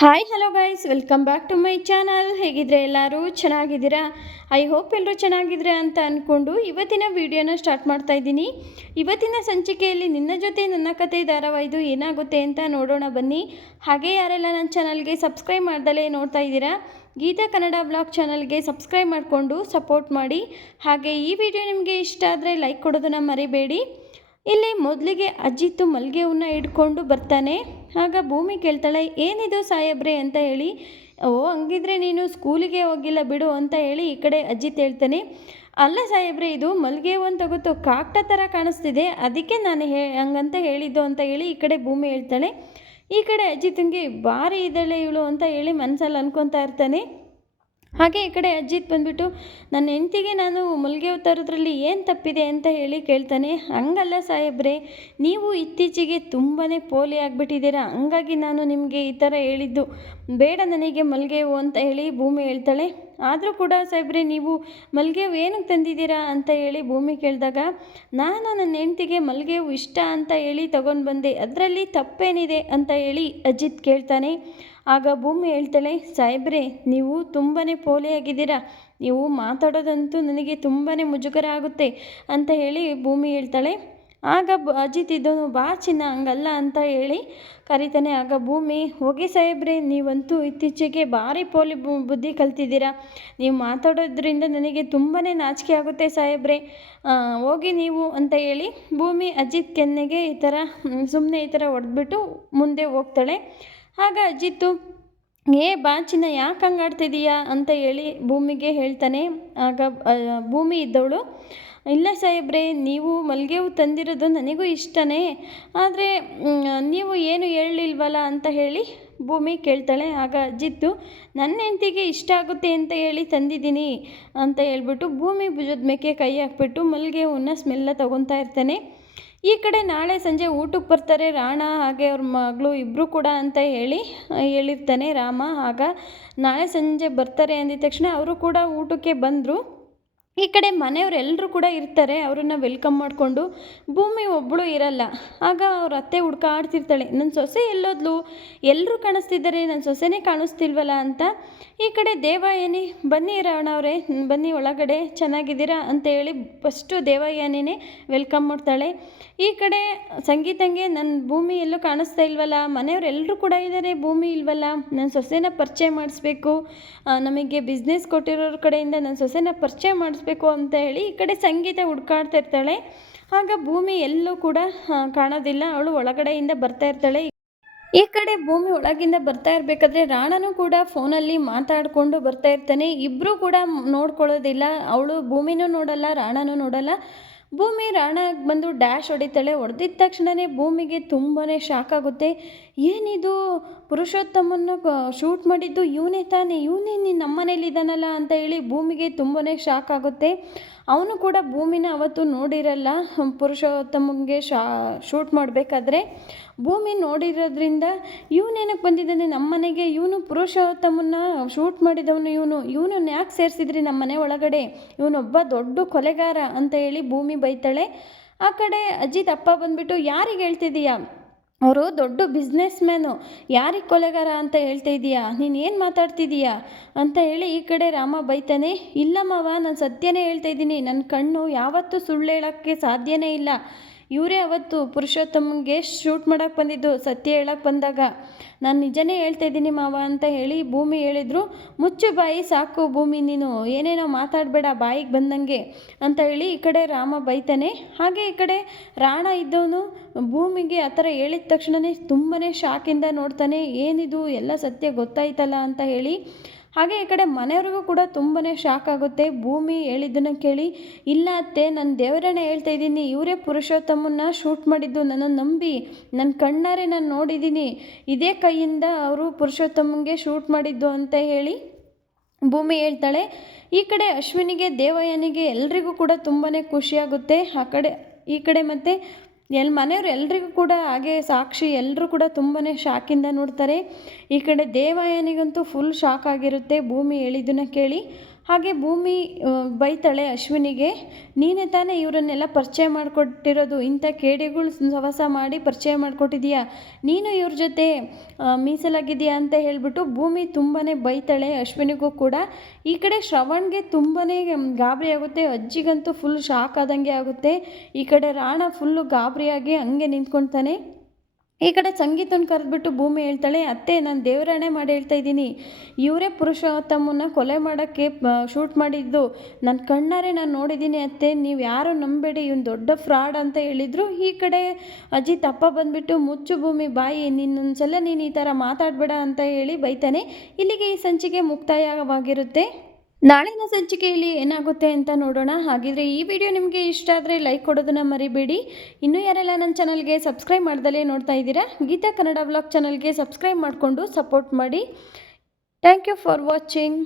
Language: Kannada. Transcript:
Hi hello guys welcome back to my channel ಹೇಗಿದ್ರೆ ಎಲ್ಲರೂ ಚೆನ್ನಾಗಿದ್ದೀರಾ? ಐ ಹೋಪ್ ಎಲ್ಲರೂ ಚೆನ್ನಾಗಿದ್ರೆ ಅಂತ ಅಂದ್ಕೊಂಡು ಇವತ್ತಿನ ವಿಡಿಯೋನ ಸ್ಟಾರ್ಟ್ ಮಾಡ್ತಾ ಇದ್ದೀನಿ. ಇವತ್ತಿನ ಸಂಚಿಕೆಯಲ್ಲಿ ನಿನ್ನ ಜೊತೆ ನನ್ನ ಕತೆ ಧಾರಾವಾಹಿದು ಏನಾಗುತ್ತೆ ಅಂತ ನೋಡೋಣ ಬನ್ನಿ. ಹಾಗೆ ಯಾರೆಲ್ಲ ನನ್ನ ಚಾನಲ್ಗೆ ಸಬ್ಸ್ಕ್ರೈಬ್ ಮಾಡ್ದಲೇ ನೋಡ್ತಾ ಇದ್ದೀರಾ, ಗೀತಾ ಕನ್ನಡ ಬ್ಲಾಗ್ ಚಾನಲ್ಗೆ ಸಬ್ಸ್ಕ್ರೈಬ್ ಮಾಡಿಕೊಂಡು ಸಪೋರ್ಟ್ ಮಾಡಿ. ಹಾಗೆ ಈ ವಿಡಿಯೋ ನಿಮಗೆ ಇಷ್ಟ ಆದರೆ ಲೈಕ್ ಕೊಡೋದನ್ನು ಮರಿಬೇಡಿ. ಇಲ್ಲಿ ಮೊದಲಿಗೆ ಅಜ್ಜಿತ್ತು ಮಲ್ಲಿಗೆ ಹೂನ ಹಿಡ್ಕೊಂಡು ಬರ್ತಾನೆ. ಆಗ ಭೂಮಿ ಕೇಳ್ತಾಳೆ, ಏನಿದು ಸಾಹೇಬ್ರೆ ಅಂತ ಹೇಳಿ? ಓ, ಹಂಗಿದ್ರೆ ನೀನು ಸ್ಕೂಲಿಗೆ ಹೋಗಿಲ್ಲ ಬಿಡು ಅಂತ ಹೇಳಿ ಈ ಕಡೆ ಅಜಿತ್ ಹೇಳ್ತಾನೆ. ಅಲ್ಲ ಸಾಹೇಬ್ರೆ, ಇದು ಮಲ್ಲಿಗೆ ಹೂವನ್ನು ತಗೊತು ಕಾಕ್ಟ ಥರ ಕಾಣಿಸ್ತಿದೆ. ಅದಕ್ಕೆ ನಾನು ಹೇ, ಹಂಗಂತ ಹೇಳಿದ್ದು ಅಂತ ಹೇಳಿ ಈ ಕಡೆ ಭೂಮಿ ಹೇಳ್ತಾಳೆ. ಈ ಕಡೆ ಅಜಿತ್ಗೆ ಭಾರಿ ಇದ್ದಾಳೆ ಇವಳು ಅಂತ ಹೇಳಿ ಮನಸ್ಸಲ್ಲಿ ಅನ್ಕೊತಾ ಇರ್ತಾನೆ. ಹಾಗೆ ಈ ಕಡೆ ಅಜಿತ್ ಬಂದ್ಬಿಟ್ಟು, ನನ್ನ ಹೆಂಡ್ತಿಗೆ ನಾನು ಮಲ್ಲಿಗೆ ಹೂ ತರೋದ್ರಲ್ಲಿ ಏನು ತಪ್ಪಿದೆ ಅಂತ ಹೇಳಿ ಕೇಳ್ತಾನೆ. ಹಂಗಲ್ಲ ಸಾಹೇಬ್ರೆ, ನೀವು ಇತ್ತೀಚೆಗೆ ತುಂಬಾ ಪೋಲಿ ಆಗಿಬಿಟ್ಟಿದ್ದೀರಾ. ಹಂಗಾಗಿ ನಾನು ನಿಮಗೆ ಈ ಥರ ಹೇಳಿದ್ದು. ಬೇಡ ನನಗೆ ಮಲ್ಲಿಗೆ ಹೂ ಅಂತ ಹೇಳಿ ಭೂಮಿ ಹೇಳ್ತಾಳೆ. ಆದರೂ ಕೂಡ ಸಾಹೇಬ್ರೆ, ನೀವು ಮಲ್ಲಿಗೆ ಹೂವು ಏನಕ್ಕೆ ತಂದಿದ್ದೀರಾ ಅಂತ ಹೇಳಿ ಭೂಮಿ ಕೇಳಿದಾಗ, ನಾನು ನನ್ನ ಹೆಂಡ್ತಿಗೆ ಮಲ್ಲಿಗೆ ಇಷ್ಟ ಅಂತ ಹೇಳಿ ತಗೊಂಡು ಬಂದೆ. ಅದರಲ್ಲಿ ತಪ್ಪೇನಿದೆ ಅಂತ ಹೇಳಿ ಅಜಿತ್ ಕೇಳ್ತಾನೆ. ಆಗ ಭೂಮಿ ಹೇಳ್ತಾಳೆ, ಸಾಹೇಬ್ರೆ, ನೀವು ತುಂಬಾ ಪೋಲಿಯಾಗಿದ್ದೀರಾ ನೀವು ಮಾತಾಡೋದಂತೂ ನನಗೆ ತುಂಬಾ ಮುಜುಗರ ಆಗುತ್ತೆ ಅಂತ ಹೇಳಿ ಭೂಮಿ ಹೇಳ್ತಾಳೆ. ಆಗ ಬ, ಅಜಿತ್ ಇದ್ದವನು ಬಾ ಚಿನ್ನ, ಹಂಗಲ್ಲ ಅಂತ ಹೇಳಿ ಕರಿತಾನೆ, ಆಗ ಭೂಮಿ, ಹೋಗಿ ಸಾಹೇಬ್ರೆ, ನೀವಂತೂ ಇತ್ತೀಚೆಗೆ ಭಾರಿ ಪೋಲಿ ಬುದ್ಧಿ ಕಲ್ತಿದ್ದೀರ? ನೀವು ಮಾತಾಡೋದ್ರಿಂದ ನನಗೆ ತುಂಬಾ ನಾಚಿಕೆ ಆಗುತ್ತೆ ಸಾಹೇಬ್ರೆ. ಹೋಗಿ ನೀವು ಅಂತ ಹೇಳಿ ಭೂಮಿ ಅಜಿತ್ ಕೆನ್ನೆಗೆ ಈ ಥರ ಸುಮ್ಮನೆ ಈ ಥರ ಹೊಡೆದ್ಬಿಟ್ಟು ಮುಂದೆ ಹೋಗ್ತಾಳೆ. ಆಗ ಅಜಿತ್ತು ಏ ಬಾಚಿನ ಯಾಕೆ ಹಂಗಾಡ್ತಿದೀಯಾ ಅಂತ ಹೇಳಿ ಭೂಮಿಗೆ ಹೇಳ್ತಾನೆ. ಆಗ ಭೂಮಿ ಇದ್ದವಳು, ಇಲ್ಲ ಸಾಹೇಬ್ರೆ, ನೀವು ಮಲ್ಲಿಗೆ ಹೂ ತಂದಿರೋದು ನನಗೂ ಇಷ್ಟನೇ, ಆದರೆ ನೀವು ಏನು ಹೇಳಲಿಲ್ವಲ್ಲ ಅಂತ ಹೇಳಿ ಭೂಮಿ ಕೇಳ್ತಾಳೆ. ಆಗ ಜಿತ್ತು ನನ್ನ ಹೆಂಡತಿಗೆ ಇಷ್ಟ ಆಗುತ್ತೆ ಅಂತ ಹೇಳಿ ತಂದಿದ್ದೀನಿ ಅಂತ ಹೇಳ್ಬಿಟ್ಟು ಭೂಮಿ ಭುಜದ ಮೇಕೆ ಕೈ ಹಾಕ್ಬಿಟ್ಟು ಮಲ್ಲಿಗೆ ಹೂವನ್ನ ಸ್ಮೆಲ್ಲ ತೊಗೊತಾ ಇರ್ತಾನೆ. ಈ ಕಡೆ ನಾಳೆ ಸಂಜೆ ಊಟಕ್ಕೆ ಬರ್ತಾರೆ ರಾಣ, ಹಾಗೆ ಅವ್ರ ಮಗಳು ಇಬ್ಬರು ಕೂಡ ಅಂತ ಹೇಳಿ ಹೇಳಿರ್ತಾನೆ ರಾಮ. ಆಗ ನಾಳೆ ಸಂಜೆ ಬರ್ತಾರೆ ಅಂದಿದ್ದ ತಕ್ಷಣ ಅವರು ಕೂಡ ಊಟಕ್ಕೆ ಬಂದರು. ಈ ಕಡೆ ಮನೆಯವರೆಲ್ಲರೂ ಕೂಡ ಇರ್ತಾರೆ, ಅವರನ್ನು ವೆಲ್ಕಮ್ ಮಾಡಿಕೊಂಡು. ಭೂಮಿ ಒಬ್ಬಳು ಇರಲ್ಲ. ಆಗ ಅವ್ರ ಅತ್ತೆ ಹುಡ್ಕಾಡ್ತಿರ್ತಾಳೆ ನನ್ನ ಸೊಸೆ ಎಲ್ಲೋದ್ಲು? ಎಲ್ಲರೂ ಕಾಣಿಸ್ತಿದ್ದಾರೆ ನನ್ನ ಸೊಸೆನೇ ಕಾಣಿಸ್ತಿಲ್ವಲ್ಲ? ಅಂತ. ಈ ಕಡೆ, ದೇವಯಾನಿ, ಬನ್ನಿ ರಾವಣವ್ರೆ ಬನ್ನಿ ಒಳಗಡೆ, ಚೆನ್ನಾಗಿದ್ದೀರಾ? ಅಂತ ಹೇಳಿ ಫಸ್ಟು ದೇವಯಾನಿನೇ ವೆಲ್ಕಮ್ ಮಾಡ್ತಾಳೆ. ಈ ಕಡೆ, ಸಂಗೀತಂಗೆ ನನ್ನ ಭೂಮಿ ಎಲ್ಲೂ ಕಾಣಿಸ್ತಾ ಇಲ್ವಲ್ಲ? ಮನೆಯವರೆಲ್ಲರೂ ಕೂಡ ಇದ್ದಾರೆ ಭೂಮಿ ಇಲ್ವಲ್ಲ? ನನ್ನ ಸೊಸೆನ ಪರಿಚಯ ಮಾಡಿಸ್ಬೇಕು. ನಮಗೆ ಬಿಸ್ನೆಸ್ ಕೊಟ್ಟಿರೋರ ಕಡೆಯಿಂದ ನನ್ನ ಸೊಸೆನ ಪರಿಚಯ ಮಾಡಿಸ್ಬೇಕು ಅಂತ ಹೇಳಿ ಈ ಕಡೆ ಸಂಗೀತ ಹುಡ್ಕಾಡ್ತಾ ಇರ್ತಾಳೆ. ಆಗ ಭೂಮಿ ಎಲ್ಲೂ ಕೂಡ ಕಾಣೋದಿಲ್ಲ. ಅವಳು ಒಳಗಡೆಯಿಂದ ಬರ್ತಾ ಇರ್ತಾಳೆ. ಈ ಕಡೆ ಭೂಮಿ ಒಳಗಿಂದ ಬರ್ತಾ ಇರಬೇಕಾದ್ರೆ ರಾಣನೂ ಕೂಡ ಫೋನಲ್ಲಿ ಮಾತಾಡಿಕೊಂಡು ಬರ್ತಾ ಇರ್ತಾನೆ. ಇಬ್ಬರೂ ಕೂಡ ನೋಡ್ಕೊಳ್ಳೋದಿಲ್ಲ. ಅವಳು ಭೂಮಿನೂ ನೋಡಲ್ಲ, ರಾಣನೂ ನೋಡಲ್ಲ. ಭೂಮಿ ರಾಣ ಬಂದು ಡ್ಯಾಶ್ ಹೊಡಿತಾಳೆ ಹೊಡೆದಿದ್ದ ತಕ್ಷಣವೇ ಭೂಮಿಗೆ ತುಂಬಾ ಶಾಕ್ ಆಗುತ್ತೆ. ಏನಿದು? ಪುರುಷೋತ್ತಮನ ಶೂಟ್ ಮಾಡಿದ್ದು ಇವನೇ ತಾನೇ, ಇವನೇ ನೀನು ನಮ್ಮನೇಲಿದ್ದಾನಲ್ಲ ಅಂತ ಹೇಳಿ ಭೂಮಿಗೆ ತುಂಬಾ ಶಾಕ್ ಆಗುತ್ತೆ. ಅವನು ಕೂಡ ಭೂಮಿನ ಅವತ್ತು ನೋಡಿರಲ್ಲ. ಪುರುಷೋತ್ತಮಗೆ ಶಾ, ಶೂಟ್ ಮಾಡಬೇಕಾದ್ರೆ ಭೂಮಿ ನೋಡಿರೋದ್ರಿಂದ ಇವನೇನಕ್ಕೆ ಬಂದಿದ್ದಾನೆ? ನಮ್ಮ ಮನೆಗೆ ಇವನು ಪುರುಷೋತ್ತಮನ್ನ ಶೂಟ್ ಮಾಡಿದವನು ಇವನು. ಇವನು ಯಾಕೆ ಸೇರಿಸಿದ್ರಿ ನಮ್ಮ ಮನೆ ಒಳಗಡೆ? ಇವನೊಬ್ಬ ದೊಡ್ಡ ಕೊಲೆಗಾರ ಅಂತ ಹೇಳಿ ಭೂಮಿ ಬೈತಾಳೆ. ಆ ಕಡೆ ಅಜಿತ್ ಅಪ್ಪ ಬಂದುಬಿಟ್ಟು, ಯಾರಿಗೆ ಹೇಳ್ತಿದ್ದೀಯಾ? ಅವರು ದೊಡ್ಡ ಬಿಸ್ನೆಸ್ ಮ್ಯಾನು ಯಾರಿಗೆ ಕೊಲೆಗಾರ ಅಂತ ಹೇಳ್ತಾ ಇದೀಯಾ? ನೀನು ಏನು ಮಾತಾಡ್ತಿದೀಯಾ? ಅಂತ ಹೇಳಿ ಈ ಕಡೆ ರಾಮ ಬೈತಾನೆ, ಇಲ್ಲ ನಾನು ಸತ್ಯನೇ ಹೇಳ್ತಾ ಇದ್ದೀನಿ. ನನ್ನ ಕಣ್ಣು ಯಾವತ್ತೂ ಸುಳ್ಳು ಹೇಳೋಕ್ಕೆ ಸಾಧ್ಯನೇ ಇಲ್ಲ. ಇವರೇ ಅವತ್ತು ಪುರುಷೋತ್ತಮಗೆ ಶೂಟ್ ಮಾಡೋಕೆ ಬಂದಿದ್ದು. ಸತ್ಯ ಹೇಳಕ್ಕೆ ಬಂದಾಗ, ನಾನು ನಿಜನೇ ಹೇಳ್ತಾ ಇದ್ದೀನಿ ಮಾವ ಅಂತ ಹೇಳಿ ಭೂಮಿ ಹೇಳಿದ್ರು. ಮುಚ್ಚು ಬಾಯಿ, ಸಾಕು ಭೂಮಿ, ನೀನು ಏನೇನೋ ಮಾತಾಡಬೇಡ, ಬಾಯಿಗೆ ಬಂದಂಗೆ ಅಂತ ಹೇಳಿ ಈ ಕಡೆ ರಾಮ ಬೈತಾನೆ. ಹಾಗೆ ಈ ಕಡೆ ರಾಣ ಇದ್ದವನು ಭೂಮಿಗೆ ಆ ಥರ ಹೇಳಿದ ತಕ್ಷಣವೇ ತುಂಬನೇ ಶಾಕಿಂದ ನೋಡ್ತಾನೆ. ಏನಿದು? ಎಲ್ಲ ಸತ್ಯ ಗೊತ್ತಾಯ್ತಲ್ಲ ಅಂತ ಹೇಳಿ ಹಾಗೆ ಈ ಕಡೆ ಮನೆಯವ್ರಿಗೂ ಕೂಡ ತುಂಬಾ ಶಾಕ್ ಆಗುತ್ತೆ. ಭೂಮಿ ಹೇಳಿದ್ದನ್ನು ಕೇಳಿ, ಇಲ್ಲ ಅತ್ತೆ, ನಾನು ದೇವರನ್ನೇ ಹೇಳ್ತಾ ಇದ್ದೀನಿ. ಇವರೇ ಪುರುಷೋತ್ತಮನ್ನ ಶೂಟ್ ಮಾಡಿದ್ದು ನನ್ನನ್ನು ನಂಬಿ. ನನ್ನ ಕಣ್ಣಾರೆ ನಾನು ನೋಡಿದ್ದೀನಿ. ಇದೇ ಕೈಯಿಂದ ಅವರು ಪುರುಷೋತ್ತಮಗೆ ಶೂಟ್ ಮಾಡಿದ್ದು ಅಂತ ಹೇಳಿ ಭೂಮಿ ಹೇಳ್ತಾಳೆ. ಈ ಕಡೆ ಅಶ್ವಿನಿಗೆ, ದೇವಯಾನಿಗೆ ಎಲ್ರಿಗೂ ಕೂಡ ತುಂಬಾ ಖುಷಿಯಾಗುತ್ತೆ ಆ ಕಡೆ, ಈ ಕಡೆ ಮತ್ತು ಎಲ್ಲಿ ಮನೆಯವ್ರು ಎಲ್ರಿಗೂ ಕೂಡ ಹಾಗೆ ಸಾಕ್ಷಿ ಎಲ್ಲರೂ ಕೂಡ ತುಂಬಾ ಶಾಕಿಂದ ನೋಡ್ತಾರೆ. ಈ ಕಡೆ ದೇವಯಾನಿಗಂತೂ ಫುಲ್ ಶಾಕ್ ಆಗಿರುತ್ತೆ. ಭೂಮಿ ಹೇಳಿದ್ದನ್ನು ಕೇಳಿ. ಹಾಗೆ ಭೂಮಿ ಬೈತಾಳೆ ಅಶ್ವಿನಿಗೆ, ನೀನೇ ತಾನೇ ಇವರನ್ನೆಲ್ಲ ಪರಿಚಯ ಮಾಡಿಕೊಟ್ಟಿರೋದು, ಇಂಥ ಕೇಡಿಗಳು ಸವಸ ಮಾಡಿ ಪರಿಚಯ ಮಾಡಿಕೊಟ್ಟಿದೀಯಾ? ನೀನು ಇವ್ರ ಜೊತೆ ಮೀಸಲಾಗಿದೆಯಾ ಅಂತ ಹೇಳಿಬಿಟ್ಟು ಭೂಮಿ ತುಂಬಾ ಬೈತಾಳೆ ಅಶ್ವಿನಿಗೂ ಕೂಡ, ಈ ಕಡೆ ಶ್ರವಣ್ಗೆ ತುಂಬಾ ಗಾಬರಿ ಆಗುತ್ತೆ, ಅಜ್ಜಿಗಂತೂ ಫುಲ್ ಶಾಕ್ ಆದಂಗೆ ಆಗುತ್ತೆ, ಈ ಕಡೆ ರಾಣ ಫುಲ್ಲು ಗಾಬರಿಯಾಗಿ ಹಂಗೆ ನಿಂತ್ಕೊಳ್ತಾನೆ ಈ ಕಡೆ ಸಂಗೀತನ ಕರೆದ್ಬಿಟ್ಟು ಭೂಮಿ ಹೇಳ್ತಾಳೆ, ಅತ್ತೆ, ನಾನು ದೇವರಾಣೆ ಮಾಡಿ ಹೇಳ್ತಾ ಇದ್ದೀನಿ. ಇವರೇ ಪುರುಷೋತ್ತಮನ ಕೊಲೆ ಮಾಡೋಕ್ಕೆ ಶೂಟ್ ಮಾಡಿದ್ದು. ನನ್ನ ಕಣ್ಣಾರೆ ನಾನು ನೋಡಿದ್ದೀನಿ ಅತ್ತೆ. ನೀವು ಯಾರು ನಂಬೇಡಿ ಇವನು ದೊಡ್ಡ ಫ್ರಾಡ್ ಅಂತ ಹೇಳಿದರು. ಈ ಕಡೆ ಅಜಿತ್ ಅಪ್ಪ ಬಂದುಬಿಟ್ಟು, ಮುಚ್ಚು ಭೂಮಿ ಬಾಯಿ, ನಿನ್ನೊಂದ್ಸಲ ನೀನು ಈ ಥರ ಮಾತಾಡಬೇಡ ಅಂತ ಹೇಳಿ ಬೈತಾನೆ. ಇಲ್ಲಿಗೆ ಈ ಸಂಚಿಕೆ ಮುಕ್ತಾಯವಾಗಿರುತ್ತೆ. ನಾಳಿನ ಸಂಚಿಕೆಯಲ್ಲಿ ಏನಾಗುತ್ತೆ ಅಂತ ನೋಡೋಣ. ಹಾಗಿದ್ರೆ ಈ ವಿಡಿಯೋ ನಿಮಗೆ ಇಷ್ಟ ಆದರೆ ಲೈಕ್ ಕೊಡೋದನ್ನು ಮರಿಬೇಡಿ. ಇನ್ನೂ ಯಾರೆಲ್ಲ ನನ್ನ ಚಾನಲ್ಗೆ ಸಬ್ಸ್ಕ್ರೈಬ್ ಮಾಡ್ದಲೇ ನೋಡ್ತಾ ಇದ್ದೀರಾ, ಗೀತಾ ಕನ್ನಡ ವ್ಲಾಗ್ ಚಾನಲ್ಗೆ ಸಬ್ಸ್ಕ್ರೈಬ್ ಮಾಡಿಕೊಂಡು ಸಪೋರ್ಟ್ ಮಾಡಿ. Thank you for watching.